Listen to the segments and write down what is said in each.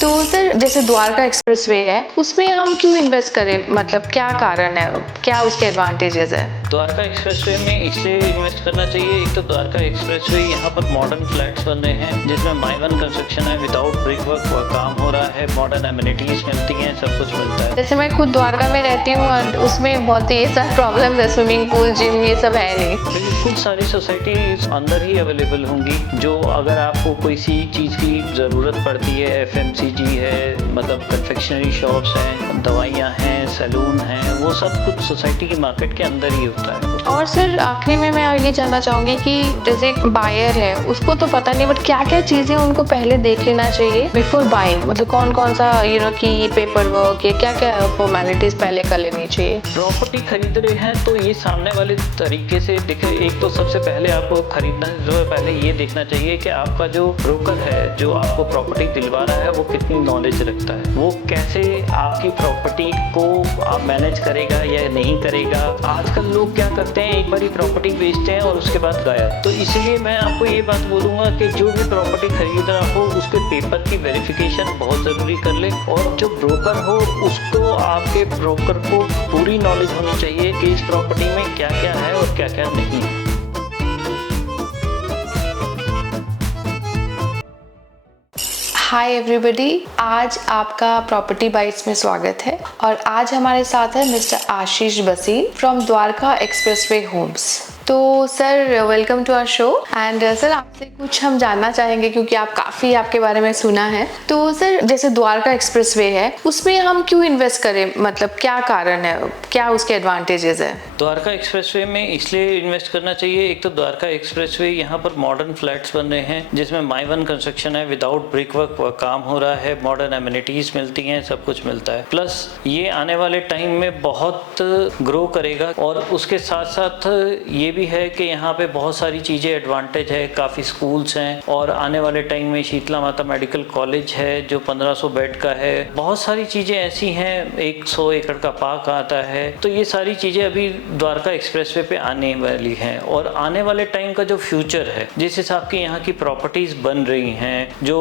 तो सर जैसे द्वारका एक्सप्रेसवे है उसमें हम क्यों इन्वेस्ट करें, मतलब क्या कारण है, क्या उसके एडवांटेजेस है? द्वारका एक्सप्रेसवे में इसलिए इन्वेस्ट करना चाहिए। एक तो द्वारका एक्सप्रेसवे यहाँ पर मॉडर्न फ्लैट्स बन रहे हैं जिसमें माई वन कंस्ट्रक्शन है, विदाउट ब्रिक वर्क काम हो रहा है, मॉडर्न एमिनिटीज मिलती हैं, सब कुछ मिलता है। जैसे मैं खुद द्वारका में रहती हूँ और उसमें बहुत ही सब प्रॉब्लम है, स्विमिंग पूल जिम ये सब है नहीं। बिल्कुल सारी सोसाइटी अंदर ही अवेलेबल होंगी। जो अगर आपको कोई सी चीज़ की ज़रूरत पड़ती है, FMCG है, मतलब कन्फेक्शनरी शॉप्स हैं, दवाइयाँ हैं, सैलून हैं, वो सब कुछ सोसाइटी की मार्केट के अंदर ही होता है। और सर आखिरी में मैं ये जानना चाहूँगी कि जैसे एक बायर है उसको तो पता नहीं, बट क्या क्या चीज़ें उनको पहले देख लेना चाहिए बिफोर बाइंग, मतलब कौन कौन सा की पेपर वर्क या क्या क्या फॉर्मेलिटीज पहले कर लेनी चाहिए? प्रॉपर्टी खरीद रहे हैं तो ये सामने वाले तरीके से देखें। एक तो सबसे पहले आपको खरीदना जो है, पहले ये देखना चाहिए कि आपका जो ब्रोकर है जो आपको प्रॉपर्टी दिलवा रहा है वो कितनी नॉलेज रखता है, वो कैसे आपकी प्रॉपर्टी को आप मैनेज करेगा या नहीं करेगा। आजकल लोग क्या करते हैं, एक बार प्रॉपर्टी बेचते हैं और उसके बाद गायब। तो इसलिए मैं आपको ये बात बोलूँगा कि जो भी प्रॉपर्टी खरीद रहा हो उसके पेपर की वेरिफिकेशन बहुत ज़रूरी कर ले, और जो ब्रोकर हो उसको, आपके ब्रोकर को पूरी नॉलेज होनी चाहिए कि इस प्रॉपर्टी में क्या क्या है और क्या क्या नहीं है। हाय एवरीबॉडी, आज आपका प्रॉपर्टी बाइट्स में स्वागत है और आज हमारे साथ है mister Ashish Baseen from Dwarka expressway homes. तो sir welcome to our show and sir आपसे कुछ हम जानना चाहेंगे क्योंकि आप काफ़ी आपके बारे में सुना है। तो सर जैसे द्वारका एक्सप्रेसवे है उसमें हम क्यों इन्वेस्ट करें, मतलब क्या कारण है, क्या उसके एडवांटेजेस है? द्वारका एक्सप्रेसवे में इसलिए इन्वेस्ट करना चाहिए। एक तो द्वारका एक्सप्रेसवे यहाँ पर मॉडर्न फ्लैट्स बन रहे हैं जिसमें माई वन कंस्ट्रक्शन है, विदाउट ब्रिक वर्क काम हो रहा है, मॉडर्न एमिनिटीज मिलती हैं, सब कुछ मिलता है। प्लस ये आने वाले टाइम में बहुत ग्रो करेगा, और उसके साथ साथ ये भी है कि यहाँ पे बहुत सारी चीज़ें एडवांटेज है, काफ़ी स्कूल्स हैं, और आने वाले टाइम में शीतला माता मेडिकल कॉलेज है जो 1500 बेड का है। बहुत सारी चीज़ें ऐसी हैं, 100 एकड़ का पार्क आता है। तो ये सारी चीज़ें अभी द्वारका एक्सप्रेसवे पे आने वाली हैं, और आने वाले टाइम का जो फ्यूचर है, जिस हिसाब की यहाँ की प्रॉपर्टीज़ बन रही हैं, जो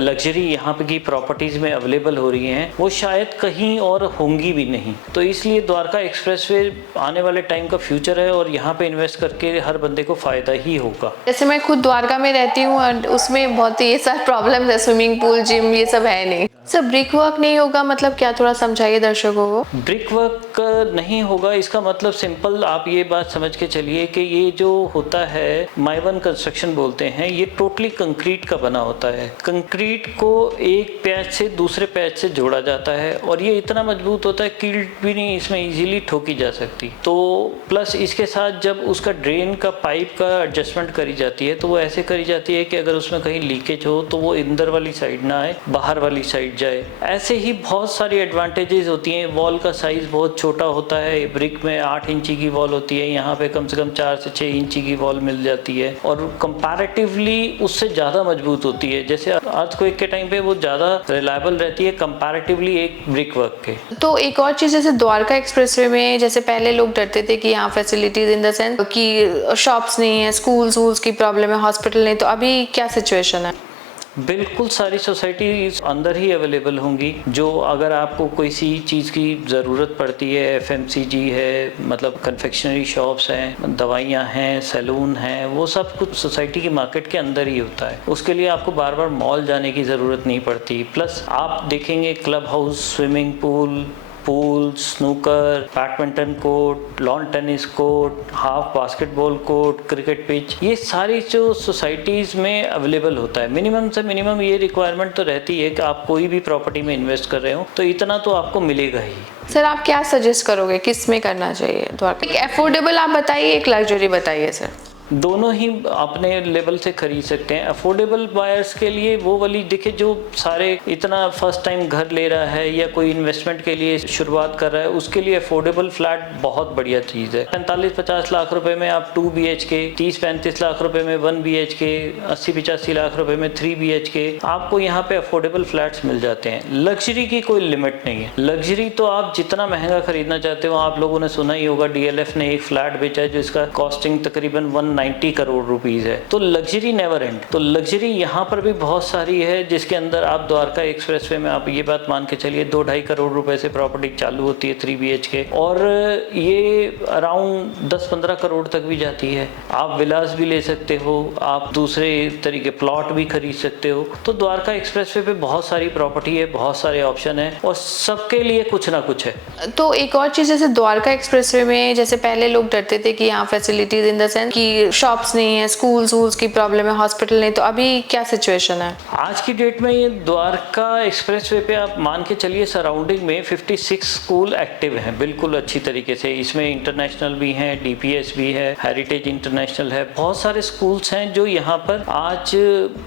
लग्जरी यहाँ पे की प्रॉपर्टीज़ में अवेलेबल हो रही हैं, वो शायद कहीं और होंगी भी नहीं। तो इसलिए द्वारका एक्सप्रेसवे आने वाले टाइम का फ्यूचर है, और यहाँ पे इन्वेस्ट करके हर बंदे को फ़ायदा ही होगा। जैसे मैं खुद द्वारका में रहती हूँ और उसमें बहुत ही ये सब प्रॉब्लम है, स्विमिंग पूल जिम ये सब है नहीं। सब ब्रिक वर्क नहीं होगा, मतलब क्या, थोड़ा समझाइए दर्शकों को। ब्रिक वर्क नहीं होगा इसका मतलब सिंपल आप ये बात समझ के चलिए कि ये जो होता है माई वन कंस्ट्रक्शन बोलते हैं, ये टोटली कंक्रीट का बना होता है। कंक्रीट को एक पैच से दूसरे पैच से जोड़ा जाता है, और ये इतना मजबूत होता है कील भी नहीं इसमें इजीली ठोकी जा सकती। तो प्लस इसके साथ जब उसका ड्रेन का पाइप का एडजस्टमेंट करी जाती है तो वो ऐसे करी जाती है कि अगर उसमें कहीं लीकेज हो तो वो अंदर वाली साइड ना आए, बाहर वाली साइड जाए। ऐसे ही बहुत सारी एडवांटेजेस होती हैं। वॉल का साइज बहुत छोटा होता है, ब्रिक में 8 इंची की वॉल होती है, यहाँ पे कम से कम 4 से 6 इंची की वॉल मिल जाती है, और कंपैरेटिवली उससे ज़्यादा मजबूत होती है। जैसे अर्थक्वेक के टाइम पे वो ज़्यादा रिलायबल रहती है कंपैरेटिवली एक ब्रिक वर्क के। तो एक और चीज़, जैसे द्वारका एक्सप्रेसवे में जैसे पहले लोग डरते थे कि यहाँ फैसिलिटीज इन द सेंस कि शॉप्स नहीं है, स्कूल्स की प्रॉब्लम है, हॉस्पिटल नहीं, तो अभी क्या सिचुएशन है? बिल्कुल सारी सोसाइटी अंदर ही अवेलेबल होंगी। जो अगर आपको कोई सी चीज़ की ज़रूरत पड़ती है, FMCG है, मतलब कन्फेक्शनरी शॉप्स हैं, दवाइयाँ हैं, सैलून हैं, वो सब कुछ सोसाइटी की मार्केट के अंदर ही होता है। उसके लिए आपको बार बार मॉल जाने की ज़रूरत नहीं पड़ती। प्लस आप देखेंगे club house, swimming pool, snooker, badminton court, lawn tennis court, half basketball court, cricket pitch, ये सारी जो सोसाइटीज़ में अवेलेबल होता है। मिनिमम से मिनिमम ये रिक्वायरमेंट तो रहती है कि आप कोई भी प्रॉपर्टी में इन्वेस्ट कर रहे हो तो इतना तो आपको मिलेगा ही। सर आप क्या सजेस्ट करोगे, किस में करना चाहिए? एक अफोर्डेबल आप बताइए, एक लग्जरी बताइए सर। दोनों ही अपने लेवल से खरीद सकते हैं। अफोर्डेबल बायर्स के लिए वो वाली देखिए, जो सारे इतना फर्स्ट टाइम घर ले रहा है या कोई इन्वेस्टमेंट के लिए शुरुआत कर रहा है, उसके लिए अफोर्डेबल फ्लैट बहुत बढ़िया चीज़ है। 45-50 लाख रुपए में आप 2 BHK, 30-35 लाख रुपए में 1 BHK, 80-85 लाख रुपए में 3 BHK, आपको यहाँ पे अफोर्डेबल फ्लैट्स मिल जाते हैं। लग्जरी की कोई लिमिट नहीं है। लग्जरी तो आप जितना महंगा खरीदना चाहते हो, आप लोगों ने सुना ही होगा DLF ने एक फ्लैट बेचा है जिसका कॉस्टिंग तकरीबन 1 90 करोड़ रुपीस है। तो लग्जरी नेवर एंड। तो लग्जरी यहाँ पर भी बहुत सारी है, जिसके अंदर आप द्वारका एक्सप्रेसवे में आप ये बात मान के चलिए 2-2.5 करोड़ रुपए से प्रॉपर्टी चालू होती है 3 BHK, और ये अराउंड 10-15 करोड़ तक भी जाती है। आप विलास भी ले सकते हो, आप दूसरे तरीके प्लॉट भी खरीद सकते हो। तो द्वारका एक्सप्रेसवे पे बहुत सारी प्रॉपर्टी है, बहुत सारे ऑप्शन है, और सबके लिए कुछ ना कुछ है। तो एक और चीज, जैसे द्वारका एक्सप्रेसवे में जैसे पहले लोग डरते थे कि यहाँ फैसिलिटीज इन द सेंस कि शॉप्स नहीं है, स्कूल्स की प्रॉब्लम है, हॉस्पिटल नहीं, तो अभी क्या सिचुएशन है आज की डेट में? ये द्वारका एक्सप्रेसवे पे आप मान के चलिए सराउंडिंग में 56 स्कूल एक्टिव हैं बिल्कुल अच्छी तरीके से। इसमें इंटरनेशनल भी हैं, DPS भी है, हेरिटेज इंटरनेशनल है, बहुत सारे स्कूल्स हैं जो यहाँ पर आज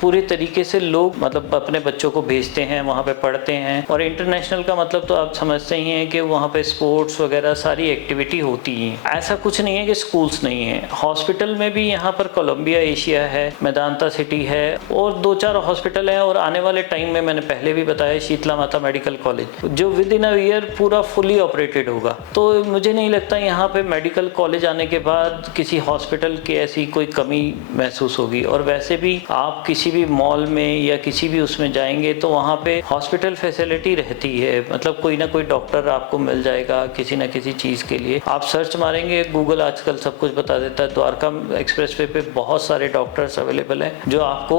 पूरे तरीके से लोग मतलब अपने बच्चों को भेजते हैं, वहाँ पे पढ़ते हैं। और इंटरनेशनल का मतलब तो आप समझते ही हैं कि वहाँ पे स्पोर्ट्स वगैरह सारी एक्टिविटी होती ही। ऐसा कुछ नहीं है कि स्कूल्स नहीं है। हॉस्पिटल में भी यहाँ पर कोलंबिया एशिया है, मेदांता सिटी है, और 2-4 हॉस्पिटल हैं। और आने वाले टाइम में मैंने पहले भी बताया शीतला माता मेडिकल कॉलेज जो विद इन अ ईयर पूरा फुली ऑपरेटेड होगा। तो मुझे नहीं लगता यहाँ पे मेडिकल कॉलेज आने के बाद किसी हॉस्पिटल की ऐसी कोई कमी महसूस होगी। और वैसे भी आप किसी भी मॉल में या किसी भी उसमें जाएंगे तो वहाँ पे हॉस्पिटल फैसिलिटी रहती है, मतलब कोई ना कोई डॉक्टर आपको मिल जाएगा किसी ना किसी चीज़ के लिए। आप सर्च मारेंगे, गूगल आजकल सब कुछ बता देता है। द्वारका एक्सप्रेसवे पे बहुत सारे डॉक्टर्स अवेलेबल हैं जो आपको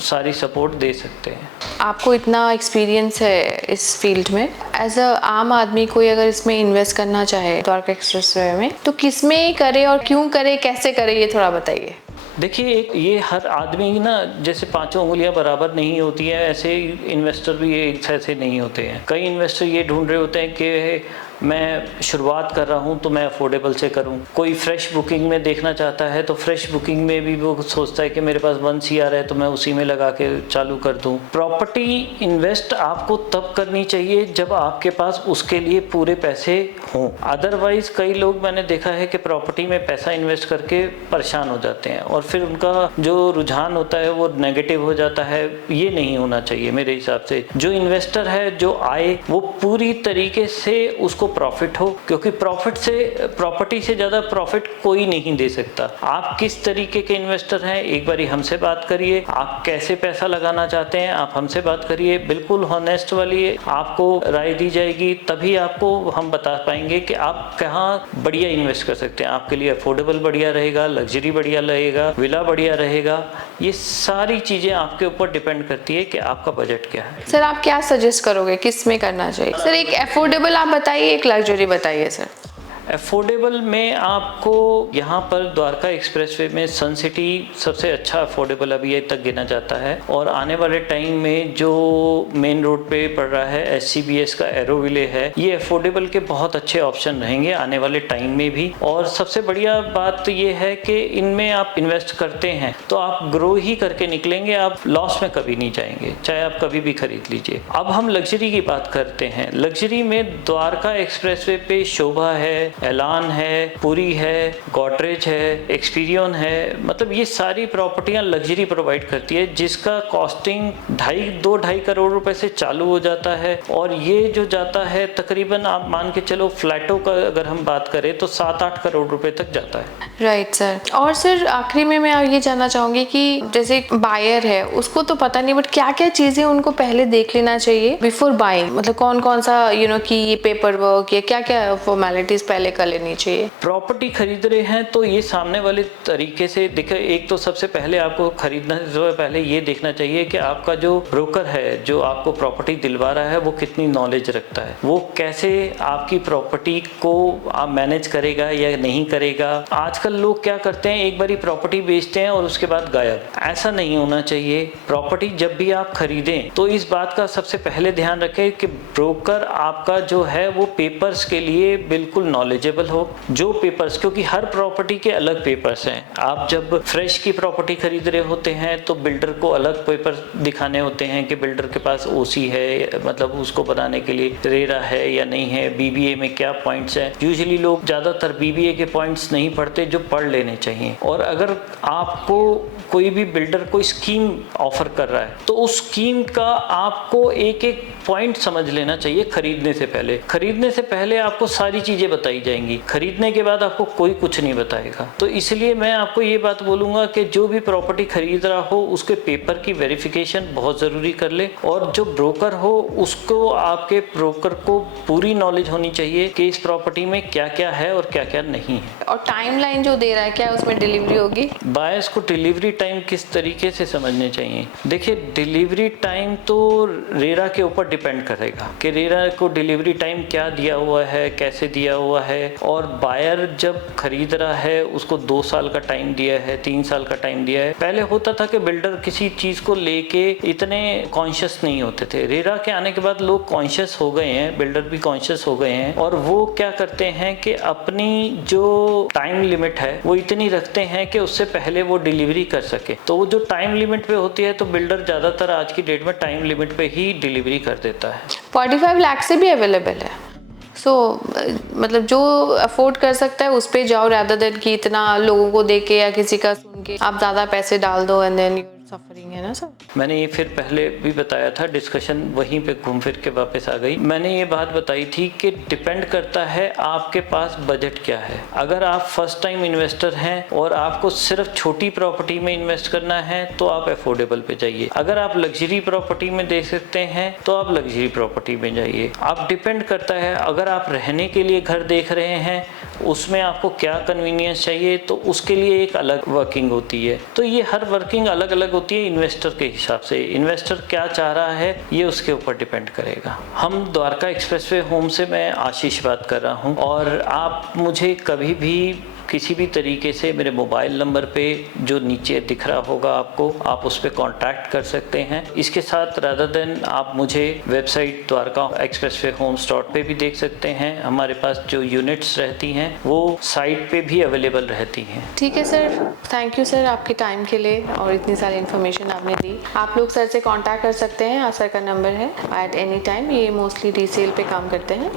सारी सपोर्ट दे सकते हैं। आपको इतना एक्सपीरियंस है इस फील्ड में, एज अ आम आदमी कोई अगर इसमें इन्वेस्ट करना चाहे द्वारका एक्सप्रेसवे में, तो किस में करे और क्यों करे, कैसे करे, ये थोड़ा बताइए। देखिए, ये हर आदमी ना जैसे 5 उंगलियां बराबर नहीं होती हैं, ऐसे इन्वेस्टर भी ऐसे नहीं होते हैं। कई इन्वेस्टर ये ढूंढ रहे होते हैं कि मैं शुरुआत कर रहा हूं तो मैं अफोर्डेबल से करूं। कोई फ्रेश बुकिंग में देखना चाहता है तो फ्रेश बुकिंग में भी वो सोचता है कि मेरे पास 1 CR है तो मैं उसी में लगा के चालू कर दूं। प्रॉपर्टी इन्वेस्ट आपको तब करनी चाहिए जब आपके पास उसके लिए पूरे पैसे हों। अदरवाइज कई लोग मैंने देखा है कि प्रॉपर्टी में पैसा इन्वेस्ट करके परेशान हो जाते हैं और फिर उनका जो रुझान होता है वो नेगेटिव हो जाता है। ये नहीं होना चाहिए मेरे हिसाब से। जो इन्वेस्टर है जो आए वो पूरी तरीके से उसको प्रॉफिट हो, क्योंकि प्रॉफिट से प्रॉपर्टी से ज़्यादा प्रॉफिट कोई नहीं दे सकता। आप किस तरीके के इन्वेस्टर हैं, एक बारी हमसे बात करिए। आप कैसे पैसा लगाना चाहते हैं, आप हमसे बात करिए। बिल्कुल हॉनेस्ट वाली आपको राय दी जाएगी, तभी आपको हम बता पाएंगे कि आप कहाँ बढ़िया इन्वेस्ट कर सकते हैं। आपके लिए अफोर्डेबल बढ़िया रहेगा, लग्जरी बढ़िया रहेगा, विला बढ़िया रहेगा। ये सारी चीज़ें आपके ऊपर डिपेंड करती है कि आपका बजट क्या है। सर, आप क्या सजेस्ट करोगे, किस में करना चाहिए? सर, एक अफोर्डेबल आप बताइए, एक लग्जरी बताइए सर। अफोर्डेबल में आपको यहाँ पर द्वारका एक्सप्रेसवे में सन सिटी सबसे अच्छा अफोर्डेबल अभी तक गिना जाता है। और आने वाले टाइम में जो मेन रोड पे पड़ रहा है SCBS का एरोविले है, ये अफोर्डेबल के बहुत अच्छे ऑप्शन रहेंगे आने वाले टाइम में भी। और सबसे बढ़िया बात ये है कि इनमें आप इन्वेस्ट करते हैं तो आप ग्रो ही करके निकलेंगे, आप लॉस में कभी नहीं जाएंगे, चाहे आप कभी भी खरीद लीजिए। अब हम लग्जरी की बात करते हैं। लग्जरी में द्वारका एक्सप्रेसवे पे शोभा है, एलान है, पुरी है, गोदरेज है, एक्सपीरियन है, मतलब ये सारी प्रॉपर्टियां लग्जरी प्रोवाइड करती है, जिसका कॉस्टिंग 2.5 करोड़ रुपए से चालू हो जाता है। और ये जो जाता है तकरीबन आप मान के चलो फ्लैटों का अगर हम बात करें तो 7-8 करोड़ रुपए तक जाता है। Right sir. और सर आखिरी में मैं ये जानना चाहूंगी कि जैसे बायर है उसको तो पता नहीं, बट क्या क्या चीजें उनको पहले देख लेना चाहिए बिफोर बाइंग, मतलब कौन कौन सा कि ये पेपर वर्क या क्या क्या फॉर्मेलिटीज पहले कर लेनी चाहिए। प्रॉपर्टी खरीद रहे हैं तो ये सामने वाले तरीके से देखो। एक तो सबसे पहले आपको खरीदना से पहले ये देखना चाहिए कि आपका जो ब्रोकर है जो आपको प्रॉपर्टी दिलवा रहा है वो कितनी नॉलेज रखता है, वो कैसे आपकी प्रॉपर्टी को आप मैनेज करेगा या नहीं करेगा। आजकल लोग क्या करते हैं, एक बारी प्रॉपर्टी बेचते हैं और उसके बाद गायब। ऐसा नहीं होना चाहिए। प्रॉपर्टी जब भी आप खरीदें तो इस बात का सबसे पहले ध्यान रखें कि ब्रोकर आपका जो है वो पेपर्स के लिए बिल्कुल नॉलेजेबल हो। जो पेपर्स, क्योंकि हर प्रॉपर्टी के अलग पेपर्स हैं। आप जब फ्रेश की प्रॉपर्टी खरीद रहे होते हैं तो बिल्डर को अलग पेपर दिखाने होते हैं कि बिल्डर के पास OC है, मतलब उसको बनाने के लिए रेरा है या नहीं है, BBA में क्या पॉइंट्स हैं। यूजुअली लोग ज़्यादातर BBA के पॉइंट्स नहीं पढ़ते जो पढ़ लेने चाहिए। और अगर आपको कोई भी बिल्डर कोई स्कीम ऑफर कर रहा है तो उस स्कीम का आपको एक एक पॉइंट समझ लेना चाहिए खरीदने से पहले। खरीदने से पहले आपको सारी चीज़ें बताई जाएंगी, खरीदने के बाद आपको कोई कुछ नहीं बताएगा। तो इसलिए मैं आपको ये बात बोलूँगा कि जो भी प्रॉपर्टी खरीद रहा हो उसके पेपर की वेरिफिकेशन बहुत ज़रूरी कर ले, और जो ब्रोकर हो उसको, आपके ब्रोकर को पूरी नॉलेज होनी चाहिए कि इस प्रॉपर्टी में क्या क्या है और क्या क्या नहीं है। और टाइमलाइन जो दे रहा है, क्या उसमें डिलीवरी होगी? बायर्स को डिलीवरी टाइम किस तरीके से समझने चाहिए? देखिए, डिलीवरी टाइम तो रेरा के ऊपर डिपेंड करेगा कि रेरा को डिलीवरी टाइम क्या दिया हुआ है, कैसे दिया हुआ है। और बायर जब खरीद रहा है उसको 2 साल का टाइम दिया है, 3 साल का टाइम दिया है। पहले होता था कि बिल्डर किसी चीज़ को लेके इतने कॉन्शियस नहीं होते थे। रेरा के आने के बाद लोग कॉन्शियस हो गए हैं, बिल्डर भी कॉन्शियस हो गए हैं, और वो क्या करते हैं कि अपनी जो टाइम लिमिट है वो इतनी रखते हैं कि उससे पहले वो डिलीवरी कर सके। तो वो जो टाइम लिमिट पे होती है तो बिल्डर ज़्यादातर आज की डेट में टाइम लिमिट पे ही डिलीवरी कर देता है। 45 लाख से भी अवेलेबल है। मतलब जो अफोर्ड कर सकता है उस पे जाओ, rather than कि इतना लोगों को दे के या किसी का सुन के आप ज़्यादा पैसे डाल दो एंड देन सफरिंग, है ना सर? मैंने ये फिर पहले भी बताया था, डिस्कशन वहीं पे घूम फिर के वापस आ गई। मैंने ये बात बताई थी कि डिपेंड करता है आपके पास बजट क्या है। अगर आप फर्स्ट टाइम इन्वेस्टर हैं और आपको सिर्फ छोटी प्रॉपर्टी में इन्वेस्ट करना है तो आप अफोर्डेबल पे जाइए। अगर आप लग्जरी प्रॉपर्टी में दे सकते हैं तो आप लग्जरी प्रॉपर्टी में जाइए। आप डिपेंड करता है, अगर आप रहने के लिए घर देख रहे हैं उसमें आपको क्या कन्वीनियंस चाहिए, तो उसके लिए एक अलग वर्किंग होती है। तो ये हर वर्किंग अलग अलग होती है इन्वेस्टर के हिसाब से। इन्वेस्टर क्या चाह रहा है ये उसके ऊपर डिपेंड करेगा। हम द्वारका एक्सप्रेसवे होम से, मैं आशीष बात कर रहा हूँ, और आप मुझे कभी भी किसी भी तरीके से मेरे मोबाइल नंबर पे जो नीचे दिख रहा होगा आपको, आप उस पर कॉन्टैक्ट कर सकते हैं। इसके साथ रादर देन आप मुझे वेबसाइट द्वारका एक्सप्रेसवे होम्स पे भी देख सकते हैं। हमारे पास जो यूनिट्स रहती हैं वो साइट पे भी अवेलेबल रहती हैं। ठीक है सर, थैंक यू सर आपके टाइम के लिए और इतनी सारी इन्फॉर्मेशन आपने दी। आप लोग सर से कॉन्टैक्ट कर सकते हैं, सर का नंबर है एट एनी टाइम। ये मोस्टली रीसेल पे काम करते हैं।